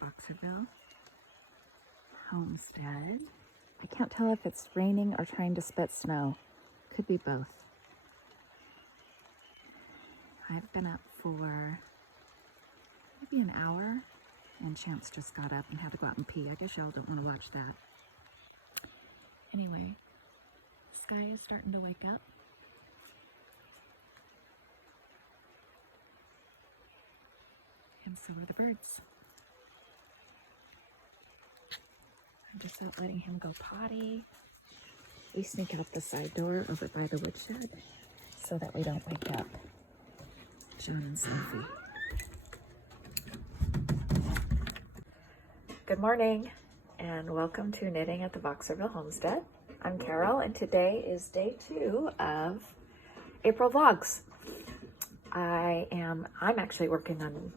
Boxerville Homestead. I can't tell if it's raining or trying to spit snow. Could be both. I've been up for maybe an hour, and Chance just got up and had to go out and pee. I guess y'all don't want to watch that. Anyway, the sky is starting to wake up. And so are the birds. I'm just out letting him go potty. We sneak out the side door over by the woodshed so that we don't wake up John and Sophie. Good morning and welcome to Knitting at the Boxerville Homestead. I'm Carol and today is day 2 of April vlogs. I'm actually working on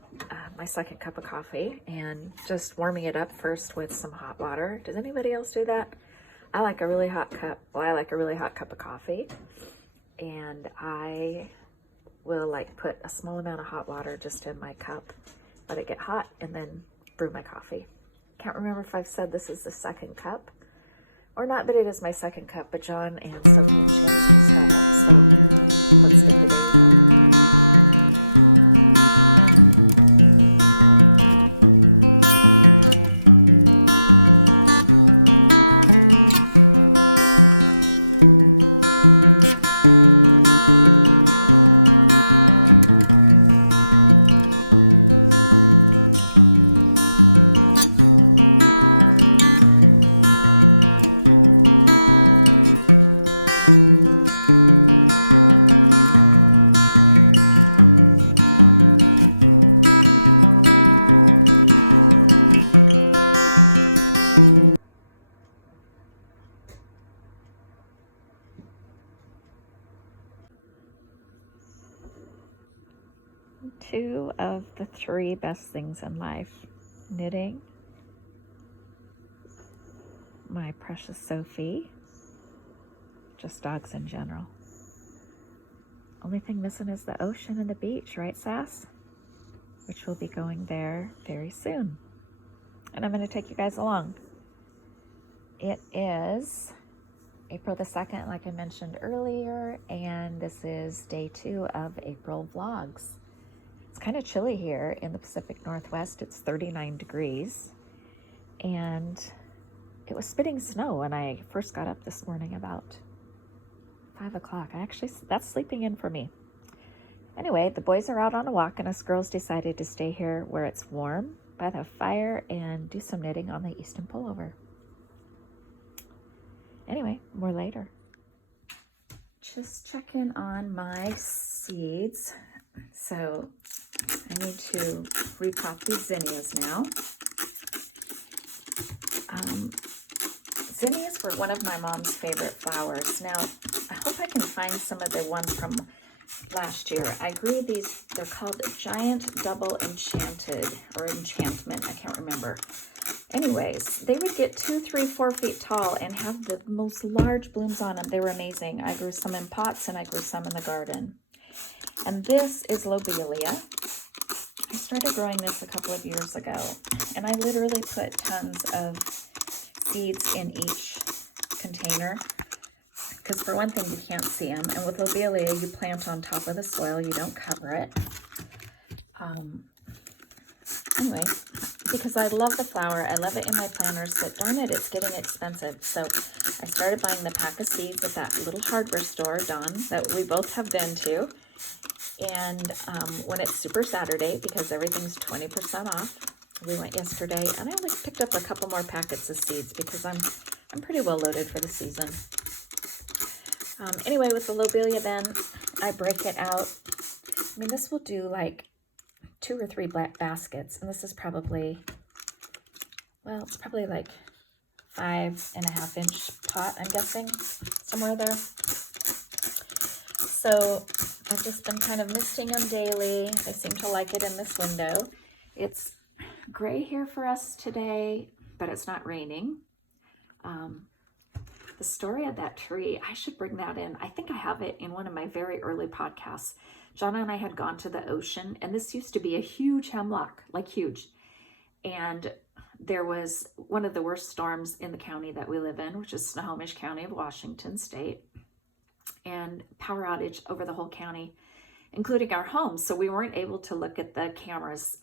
my second cup of coffee and just warming it up first with some hot water. Does anybody else do that? I like a really hot cup. Well, I like a really hot cup of coffee, and I will put a small amount of hot water just in my cup, let it get hot, and then brew my coffee. Can't remember if I've said this is the second cup or not, but it is my second cup. But John and Sophie and Chance just got up, so let's get the day going. Two of the 3 best things in life: knitting, my precious Sophie, just dogs in general. Only thing missing is the ocean and the beach, right, Sass? Which will be going there very soon. And I'm going to take you guys along. It is April the 2nd, like I mentioned earlier, and this is day 2 of April vlogs. It's kind of chilly here in the Pacific Northwest. It's 39 degrees, and it was spitting snow when I first got up this morning about 5 o'clock. That's sleeping in for me. Anyway, the boys are out on a walk, and us girls decided to stay here where it's warm by the fire and do some knitting on the Easton pullover. Anyway, more later. Just checking on my seeds. So I need to repot these zinnias now. Zinnias were one of my mom's favorite flowers. Now, I hope I can find some of the ones from last year. I grew these, they're called Giant Double Enchanted, or Enchantment, I can't remember. Anyways, they would get 2, 3, 4 feet tall and have the most large blooms on them. They were amazing. I grew some in pots and I grew some in the garden. And this is lobelia. I started growing this a couple of years ago, and I literally put tons of seeds in each container because, for one thing, you can't see them, and with lobelia you plant on top of the soil, you don't cover it. Anyway, because I love the flower, I love it in my planters, but darn it, it's getting expensive. So I started buying the pack of seeds at that little hardware store, Dawn, that we both have been to. And when it's Super Saturday, because everything's 20% off, we went yesterday, and I only picked up a couple more packets of seeds because I'm pretty well loaded for the season. Anyway, with the lobelia, then I break it out. I mean, this will do 2 or 3 black baskets, and this is probably, well, it's probably 5.5 inch pot, I'm guessing, somewhere there. So I've just been kind of misting them daily. I seem to like it in this window. It's gray here for us today, but it's not raining. The story of that tree, I should bring that in. I think I have it in one of my very early podcasts. Jonna and I had gone to the ocean, and this used to be a huge hemlock, huge. and there was one of the worst storms in the county that we live in, which is Snohomish County of Washington State, and power outage over the whole county, including our home. So we weren't able to look at the cameras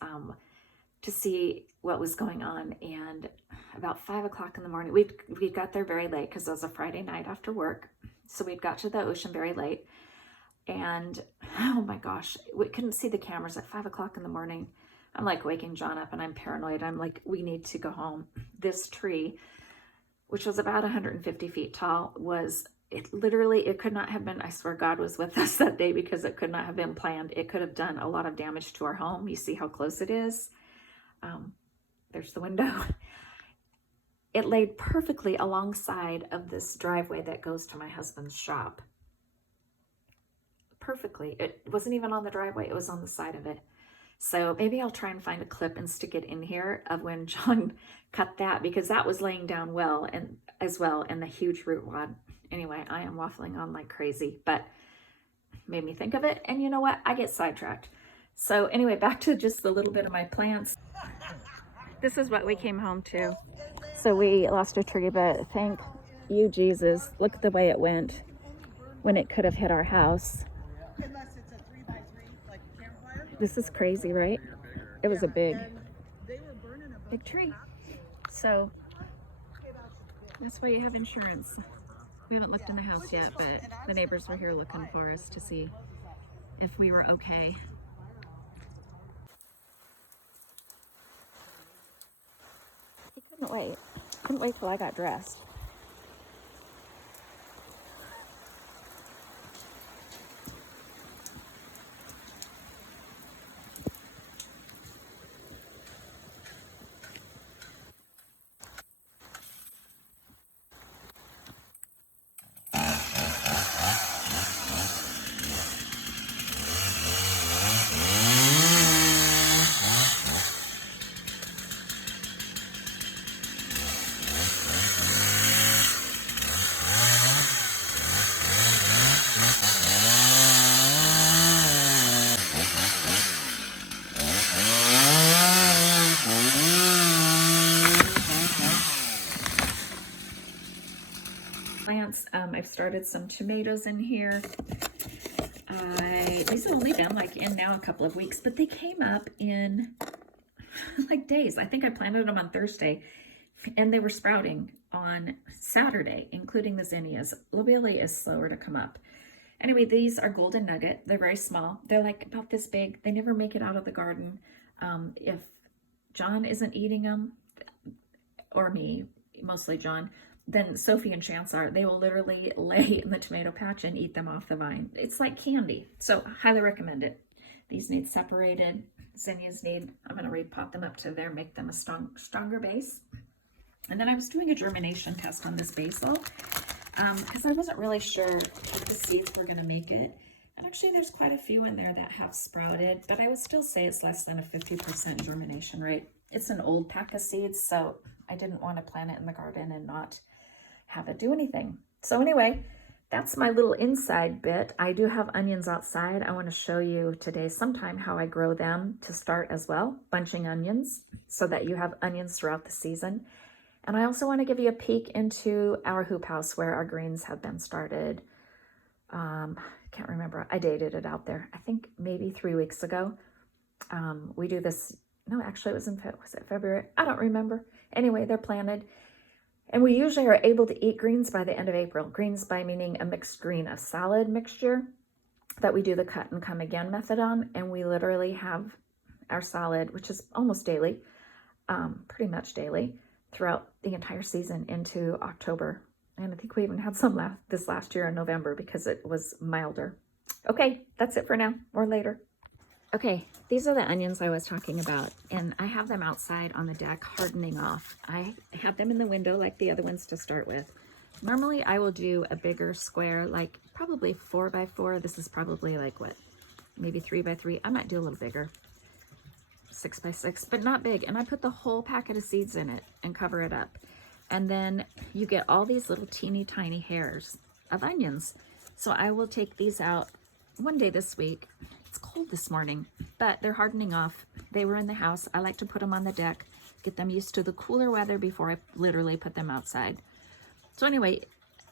to see what was going on. And about 5 o'clock in the morning, we got there very late because it was a Friday night after work. So we got to the ocean very late. And oh my gosh, we couldn't see the cameras at 5 o'clock in the morning. I'm like waking John up and I'm paranoid. I'm like, we need to go home. This tree, which was about 150 feet tall, it could not have been, I swear God was with us that day, because it could not have been planned. It could have done a lot of damage to our home. You see how close it is? There's the window. It laid perfectly alongside of this driveway that goes to my husband's shop. Perfectly. It wasn't even on the driveway. It was on the side of it. So maybe I'll try and find a clip and stick it in here of when John cut that, because that was laying down well and as well, and the huge root rod. Anyway, I am waffling on like crazy, but made me think of it. And you know what? I get sidetracked. So anyway, back to just a little bit of my plants. This is what we came home to. So we lost a tree, but thank you, Jesus. Look at the way it went when it could have hit our house. This is crazy, right? It was a big tree. So that's why you have insurance. We haven't looked in the house yet, but the neighbors were here looking for us to see if we were okay. He couldn't wait till I got dressed. Plants. I've started some tomatoes in here. These have only been like in now a couple of weeks, but they came up in like days. I think I planted them on Thursday and they were sprouting on Saturday, including the zinnias. Lobelia is slower to come up. Anyway, these are golden nugget. They're very small. They're like about this big. They never make it out of the garden. If John isn't eating them, or me, mostly John, then Sophie and Chance are. They will literally lay in the tomato patch and eat them off the vine. It's like candy. So highly recommend it. These need separated. Zinnias need, I'm going to repot them up to there, make them a stronger base. And then I was doing a germination test on this basil because I wasn't really sure if the seeds were going to make it. And actually there's quite a few in there that have sprouted, but I would still say it's less than a 50% germination rate. It's an old pack of seeds, so I didn't want to plant it in the garden and not have it do anything. So anyway, that's my little inside bit. I do have onions outside. I want to show you today sometime how I grow them to start as well, bunching onions, so that you have onions throughout the season. And I also want to give you a peek into our hoop house where our greens have been started. Can't remember. I dated it out there. I think maybe 3 weeks ago. We do this. No, actually it was was it February? I don't remember. Anyway, they're planted. And we usually are able to eat greens by the end of April. Greens by meaning a mixed green, a salad mixture that we do the cut and come again method on. And we literally have our salad, which is almost daily, pretty much daily, throughout the entire season into October. And I think we even had some this last year in November because it was milder. Okay, that's it for now. More later. Okay, these are the onions I was talking about, and I have them outside on the deck hardening off. I have them in the window like the other ones to start with. Normally I will do a bigger square, like probably 4 by 4. This is probably like what, maybe 3 by 3. I might do a little bigger, 6 by 6, but not big. And I put the whole packet of seeds in it and cover it up. And then you get all these little teeny tiny hairs of onions. So I will take these out one day this week. It's cold this morning, but they're hardening off. They were in the house. I like to put them on the deck get them used to the cooler weather before I literally put them outside. So anyway,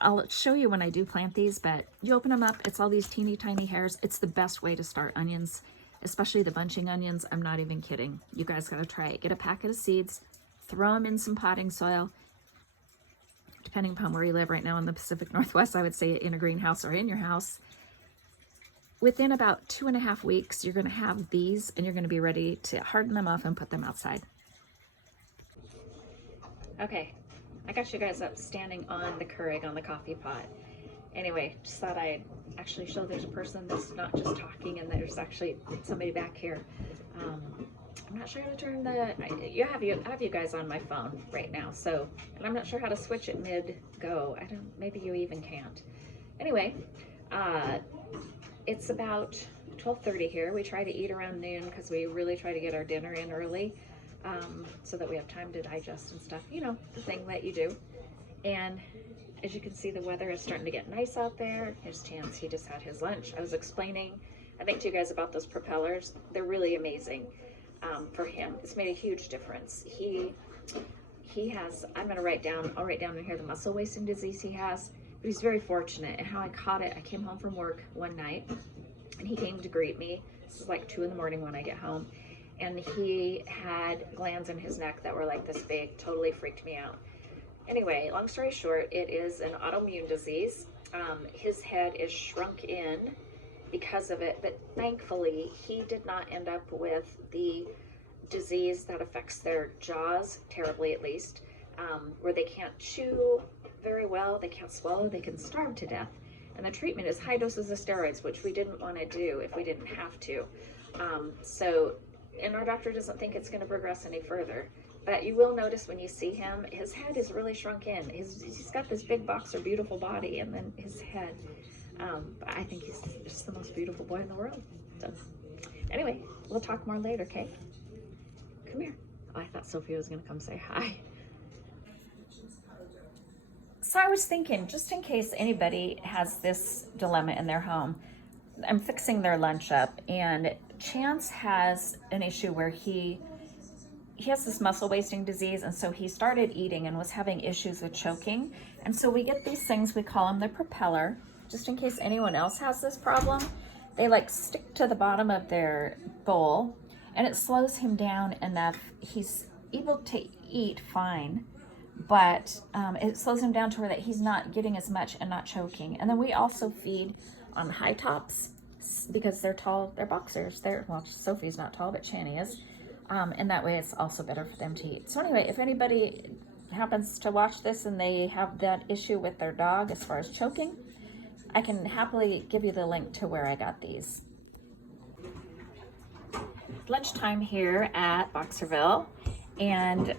I'll show you when I do plant these, but you open them up, it's all these teeny tiny hairs. It's the best way to start onions, especially the bunching onions. I'm not even kidding. You guys gotta try it. Get a packet of seeds, throw them in some potting soil. Depending upon where you live right now in the Pacific Northwest, I would say in a greenhouse or in your house. Within about 2.5 weeks, you're gonna have these and you're gonna be ready to harden them up and put them outside. Okay, I got you guys up standing on the Keurig on the coffee pot. Anyway, just thought I'd actually show there's a person that's not just talking and there's actually somebody back here. I'm not sure how to turn the, I have you guys on my phone right now, so, and I'm not sure how to switch it mid-go. Maybe you even can't. Anyway, it's about 12:30 here. We try to eat around noon because we really try to get our dinner in early, so that we have time to digest and stuff, you know, the thing that you do. And as you can see, the weather is starting to get nice out there. Here's Chance, he just had his lunch. I was explaining, I think, to you guys about those propellers. They're really amazing for him. It's made a huge difference. He has, I'll write down in here the muscle wasting disease he has. But he's very fortunate. And how I caught it, I came home from work one night and he came to greet me. This is like 2 in the morning when I get home. And he had glands in his neck that were like this big, totally freaked me out. Anyway, long story short, it is an autoimmune disease. His head is shrunk in because of it, but thankfully he did not end up with the disease that affects their jaws, terribly at least, where they can't chew very well, they can't swallow, they can starve to death. And the treatment is high doses of steroids, which we didn't want to do if we didn't have to. And our doctor doesn't think it's going to progress any further. But you will notice when you see him, his head is really shrunk in. He's got this big boxer, beautiful body, and then his head. I think he's just the most beautiful boy in the world. So anyway, we'll talk more later, okay? Come here. Oh, I thought Sophia was going to come say hi. So I was thinking, just in case anybody has this dilemma in their home, I'm fixing their lunch up, and Chance has an issue where he has this muscle wasting disease, and so he started eating and was having issues with choking. And so we get these things, we call them the propeller, just in case anyone else has this problem. They like stick to the bottom of their bowl and it slows him down enough. He's able to eat fine, but it slows him down to where that he's not getting as much and not choking. And then we also feed on high tops because they're tall, they're boxers. Well, Sophie's not tall, but Channy is. And that way it's also better for them to eat. So anyway, if anybody happens to watch this and they have that issue with their dog as far as choking, I can happily give you the link to where I got these. Lunchtime here at Boxerville, and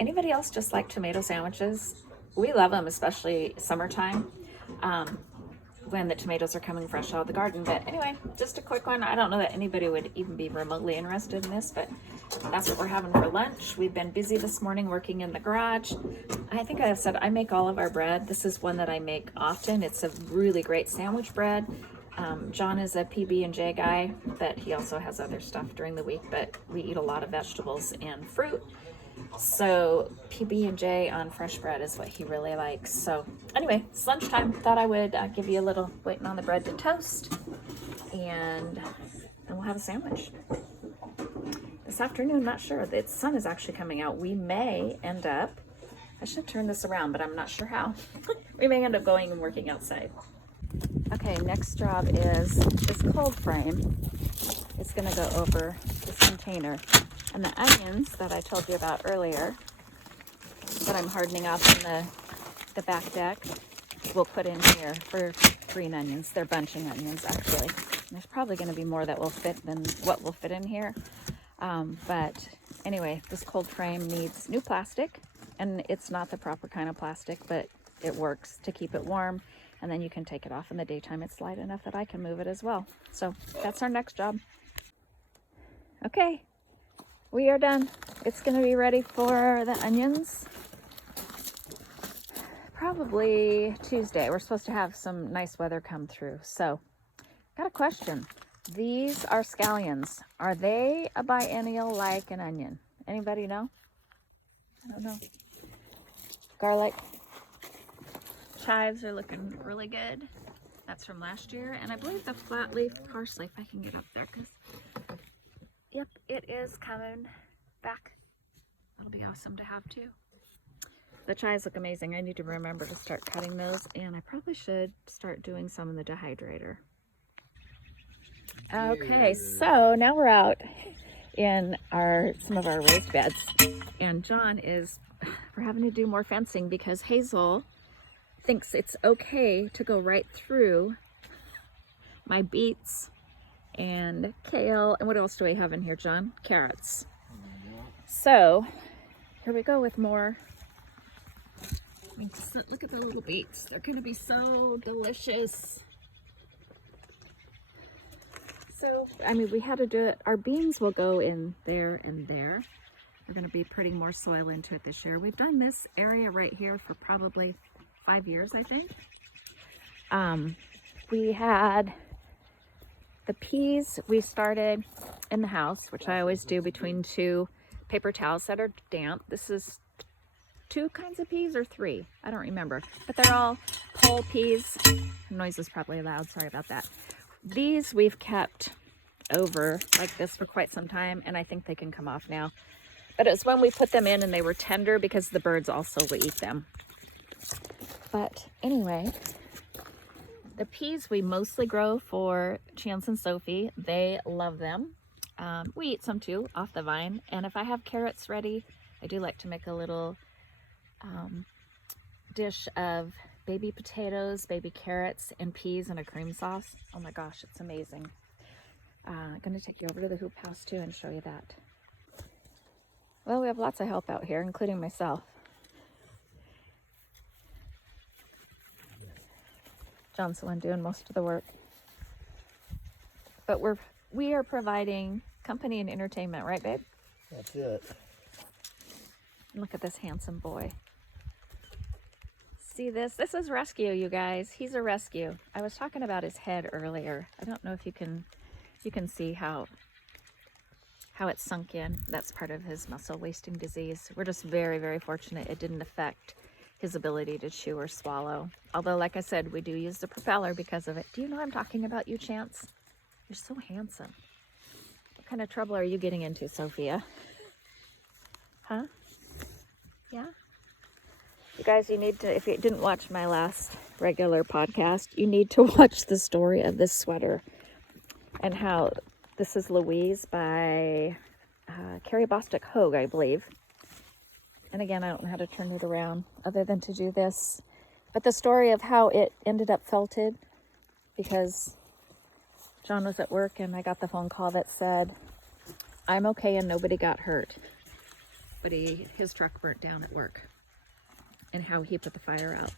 anybody else just like tomato sandwiches? We love them, especially summertime. When the tomatoes are coming fresh out of the garden. But anyway, just a quick one. I don't know that anybody would even be remotely interested in this, but that's what we're having for lunch. We've been busy this morning working in the garage. I think I have said I make all of our bread. This is one that I make often. It's a really great sandwich bread. John is a PB&J guy, but he also has other stuff during the week, but we eat a lot of vegetables and fruit. So PB&J on fresh bread is what he really likes. So anyway, it's lunchtime. Thought I would give you a little waiting on the bread to toast, and we'll have a sandwich. This afternoon, not sure. The sun is actually coming out. We may end up, I should turn this around, but I'm not sure how. We may end up going and working outside. Okay, next job is this cold frame. It's gonna go over this container. And the onions that I told you about earlier that I'm hardening up in the back deck, we'll put in here for green onions. They're bunching onions, actually. And there's probably going to be more that will fit than what will fit in here. But anyway, this cold frame needs new plastic, and it's not the proper kind of plastic, but it works to keep it warm. And then you can take it off in the daytime. It's light enough that I can move it as well. So that's our next job. Okay. We are done. It's going to be ready for the onions. Probably Tuesday. We're supposed to have some nice weather come through. So, got a question. These are scallions. Are they a biennial like an onion? Anybody know? I don't know. Garlic. Chives are looking really good. That's from last year. And I believe the flat leaf parsley, if I can get up there, because, yep, it is coming back. That'll be awesome to have too. The chives look amazing. I need to remember to start cutting those, and I probably should start doing some in the dehydrator. Okay, so now we're out in some of our raised beds, and John we're having to do more fencing because Hazel thinks it's okay to go right through my beets and kale, and what else do we have in here, John? Carrots. So here we go with more. I mean, look at the little beets. They're going to be so delicious. So, I mean, we had to do it. Our beans will go in there and there. We're going to be putting more soil into it this year. We've done this area right here for probably 5 years, I think. We had the peas we started in the house, which I always do between 2 paper towels that are damp. This is 2 kinds of peas or 3, I don't remember, but they're all pole peas. The noise is probably loud, sorry about that. These we've kept over like this for quite some time, and I think they can come off now. But it's when we put them in and they were tender because the birds also will eat them. But anyway, the peas we mostly grow for Chance and Sophie. They love them. We eat some too off the vine, and if I have carrots ready, I do like to make a little dish of baby potatoes, baby carrots, and peas in a cream sauce. Oh my gosh, it's amazing. I'm going to take you over to the hoop house too and show you that. Well, we have lots of help out here, including myself. John's the one doing most of the work. But we are providing company and entertainment, right, babe? That's it. Look at this handsome boy. See this? This is rescue, you guys. He's a rescue. I was talking about his head earlier. I don't know if you can see how it's sunk in. That's part of his muscle wasting disease. We're just very, very fortunate it didn't affect his ability to chew or swallow. Although, like I said, we do use the propeller because of it. Do you know I'm talking about you, Chance? You're so handsome. What kind of trouble are you getting into, Sophia? Huh? Yeah? You guys, you need to, if you didn't watch my last regular podcast, you need to watch the story of this sweater and how this is Louise by Carrie Bostick Hogue, I believe. And again, I don't know how to turn it around other than to do this. But the story of how it ended up felted, because John was at work and I got the phone call that said, I'm okay and nobody got hurt. But his truck burnt down at work. And how he put the fire out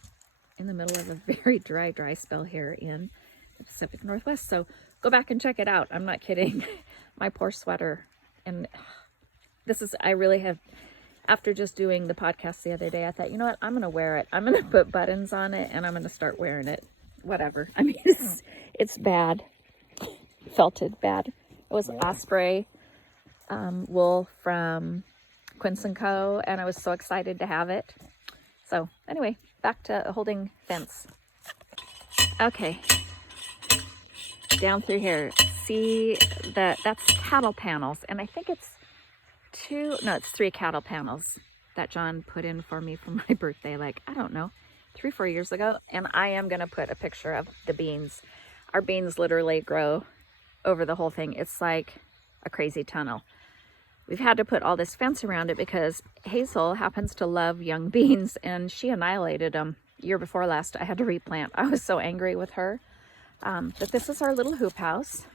in the middle of a very dry spell here in the Pacific Northwest. So go back and check it out. I'm not kidding. My poor sweater. And I really have, after just doing the podcast the other day, I thought, you know what? I'm going to wear it. I'm going to put buttons on it and I'm going to start wearing it. Whatever. I mean, it's bad. Felted bad. It was osprey wool from Quince & Co. And I was so excited to have it. So anyway, back to holding fence. Okay. Down through here. See that's cattle panels. And I think it's 3 cattle panels that John put in for me for my birthday, like, I don't know, 3 or 4 years ago. And I am going to put a picture of the beans. Our beans literally grow over the whole thing. It's like a crazy tunnel. We've had to put all this fence around it because Hazel happens to love young beans and she annihilated them. Year before last, I had to replant. I was so angry with her. But this is our little hoop house.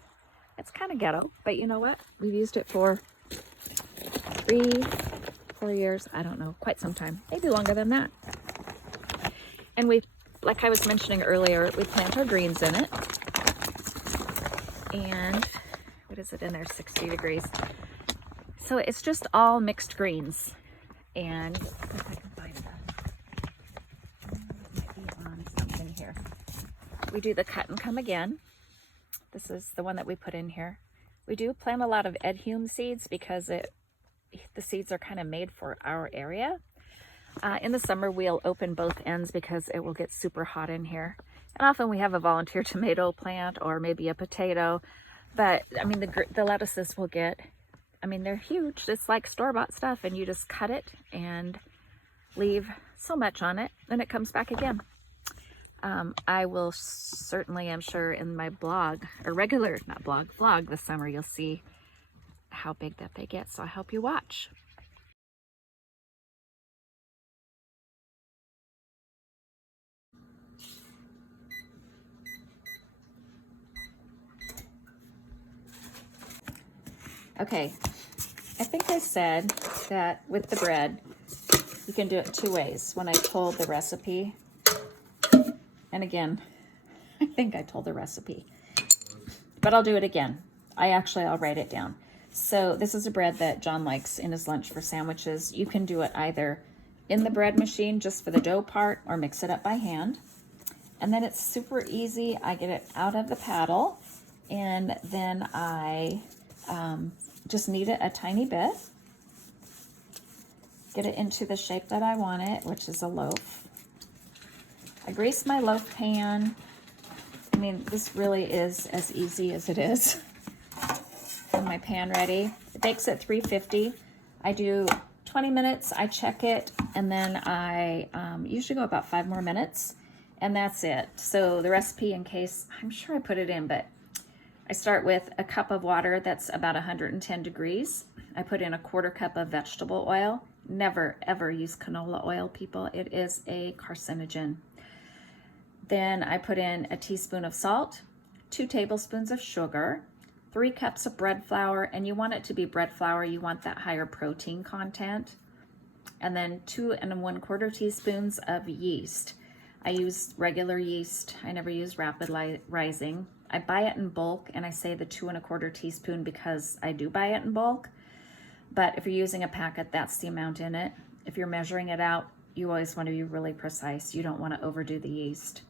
It's kind of ghetto, but you know what? We've used it for 3, 4 years. I don't know, quite some time, maybe longer than that. And we, like I was mentioning earlier, we plant our greens in it. And what is it in there? 60 degrees. So it's just all mixed greens. And if I can find might be on something here. We do the cut and come again. This is the one that we put in here. We do plant a lot of Edhume seeds because it the seeds are kind of made for our area. In the summer, we'll open both ends because it will get super hot in here. And often we have a volunteer tomato plant or maybe a potato. But I mean, the lettuces will get, I mean, they're huge. It's like store-bought stuff, and you just cut it and leave so much on it, and it comes back again. I will certainly, I'm sure, in my blog, or regular, not blog, vlog this summer, you'll see how big that they get. So I hope you watch. Okay, I think I said that with the bread, you can do it 2 ways when I told the recipe. And again, I think I told the recipe, but I'll do it again. I'll write it down. So this is a bread that John likes in his lunch for sandwiches. You can do it either in the bread machine just for the dough part, or mix it up by hand. And then it's super easy. I get it out of the paddle, and then I just knead it a tiny bit, get it into the shape that I want it, which is a loaf. I grease my loaf pan. I mean, this really is as easy as it is. And my pan ready. It bakes at 350. I do 20 minutes, I check it, and then I usually go about 5 more minutes, and that's it. So the recipe, in case, I'm sure I put it in, but I start with a cup of water that's about 110 degrees. I put in a 1/4 cup of vegetable oil. Never, ever use canola oil, people. It is a carcinogen. Then I put in a teaspoon of salt, 2 tablespoons of sugar, 3 cups of bread flour, and you want it to be bread flour. You want that higher protein content. And then 2 1/4 teaspoons of yeast. I use regular yeast. I never use rapid rising. I buy it in bulk, and I say the 2 1/4 teaspoon because I do buy it in bulk. But if you're using a packet, that's the amount in it. If you're measuring it out, you always want to be really precise. You don't want to overdo the yeast.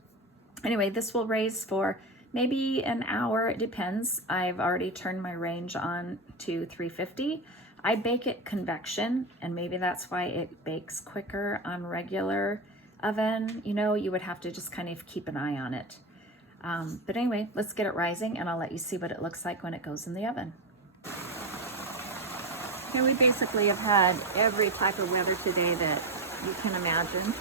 Anyway, this will raise for maybe an hour. It depends. I've already turned my range on to 350. I bake it convection, and maybe that's why it bakes quicker on regular oven. You know, you would have to just kind of keep an eye on it. But anyway, let's get it rising, and I'll let you see what it looks like when it goes in the oven. Okay, we basically have had every type of weather today that you can imagine.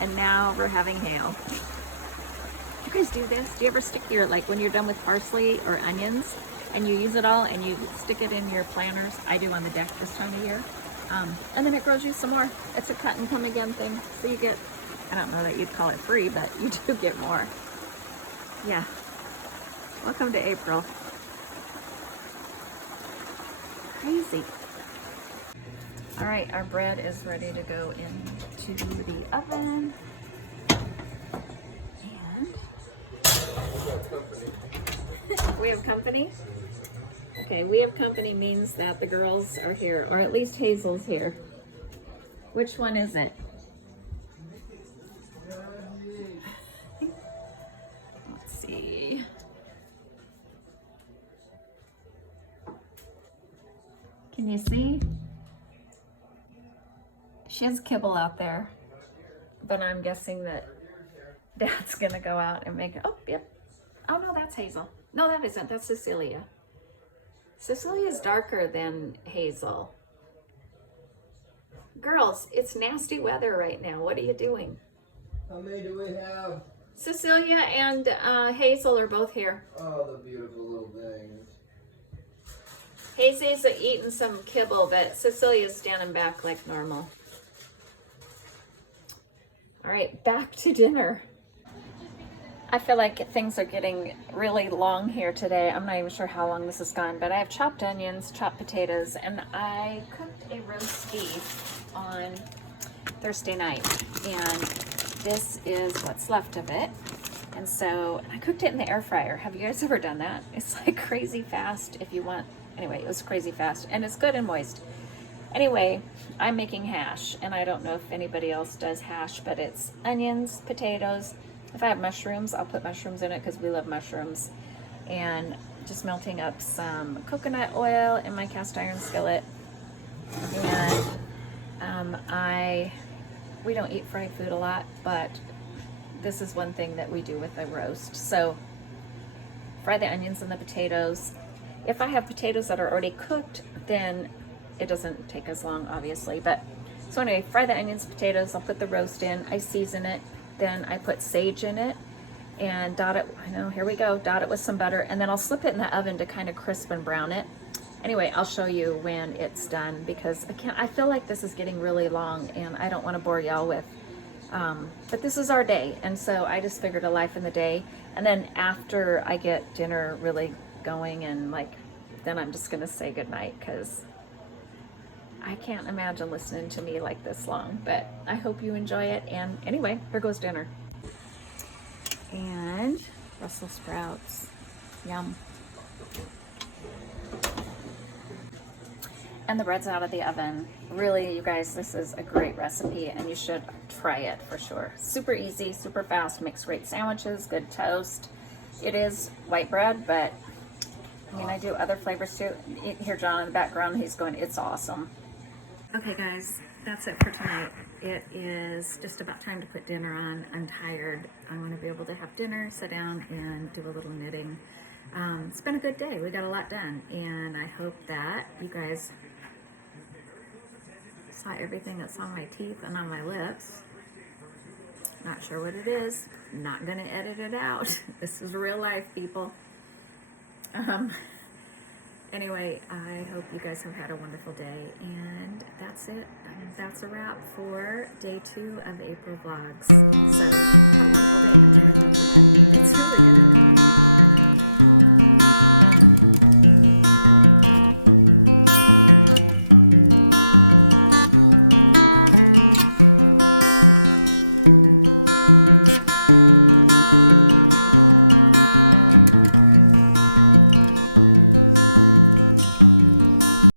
And now we're having hail. Do you guys do this? Do you ever stick your, like when you're done with parsley or onions, and you use it all and you stick it in your planters? I do on the deck this time of year. And then it grows you some more. It's a cut and come again thing. So you get, I don't know that you'd call it free, but you do get more. Yeah. Welcome to April. Crazy. All right, our bread is ready to go into the oven. And we have company? Okay, we have company means that the girls are here, or at least Hazel's here. Which one is it? Let's see. Can you see? She has kibble out there, but I'm guessing that Dad's gonna go out and make it. Oh, yep. Oh no, that's Hazel. No, that isn't. That's Cecilia. Cecilia's darker than Hazel. Girls, it's nasty weather right now. What are you doing? How many do we have? Cecilia and Hazel are both here. Oh, the beautiful little things. Hazel's eating some kibble, but Cecilia's standing back like normal. All right, back to dinner. I feel like things are getting really long here today. I'm not even sure how long this has gone, but I have chopped onions, chopped potatoes, and I cooked a roast beef on Thursday night. And this is what's left of it. And so I cooked it in the air fryer. Have you guys ever done that? It's like crazy fast if you want. Anyway, it was crazy fast, and it's good and moist. Anyway, I'm making hash, and I don't know if anybody else does hash, but it's onions, potatoes. If I have mushrooms, I'll put mushrooms in it because we love mushrooms. And just melting up some coconut oil in my cast iron skillet. And we don't eat fried food a lot, but this is one thing that we do with a roast. So fry the onions and the potatoes. If I have potatoes that are already cooked, then it doesn't take as long, obviously. But so anyway, fry the onions, potatoes, I'll put the roast in, I season it, then I put sage in it and dot it, here we go, dot it with some butter, and then I'll slip it in the oven to kind of crisp and brown it. Anyway, I'll show you when it's done because I feel like this is getting really long and I don't want to bore y'all with, but this is our day. And so I just figured a life in the day. And then after I get dinner really going and then I'm just going to say goodnight because I can't imagine listening to me like this long, but I hope you enjoy it. And anyway, here goes dinner. And Brussels sprouts, yum. And the bread's out of the oven. Really, you guys, this is a great recipe and you should try it for sure. Super easy, super fast, makes great sandwiches, good toast. It is white bread, but I mean, I do other flavors too. Here, John in the background, he's going, it's awesome. Okay guys, that's it for tonight. It is just about time to put dinner on. I'm tired. I want to be able to have dinner, sit down and do a little knitting. It's been a good day. We got a lot done and I hope that you guys saw everything that's on my teeth and on my lips. Not sure what it is. Not gonna edit it out. This is real life, people. Anyway, I hope you guys have had a wonderful day, and that's it. That's a wrap for day 2 of April vlogs. So, have a wonderful day.